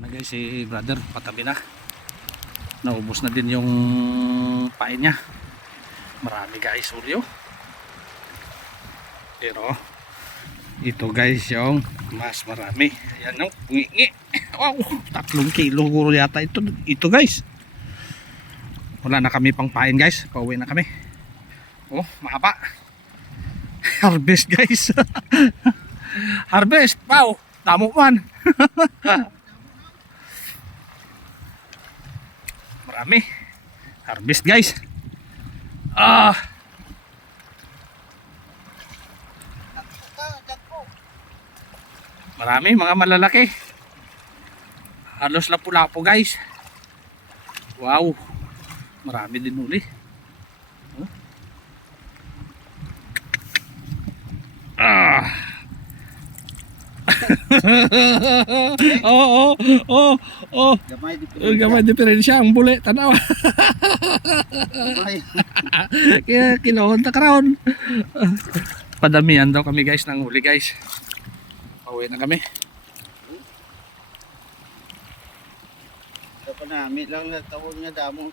Na guys, si brother patabi na. Naubos na din yung pain niya. Marami guys, ulyo. Pero ito guys yung mas marami. Ayan o, ngi. Wow, 3 kilo yata ito guys. Wala na kami pang pain guys. Pauwi na kami. Oh, mahaba. Harvest guys. Harvest. Wow, tamo man. Marami. Harvest guys. Marami mga malalaki. Halos lapu-lapo guys. Wow. Marami din uli. Oh. Gamay diferensya ang buli tanaw. Kaya kilohon ta karon. Padamihan daw kami guys ng huli guys. Pauwi na kami. Dapat na, lang na tawon nga damo.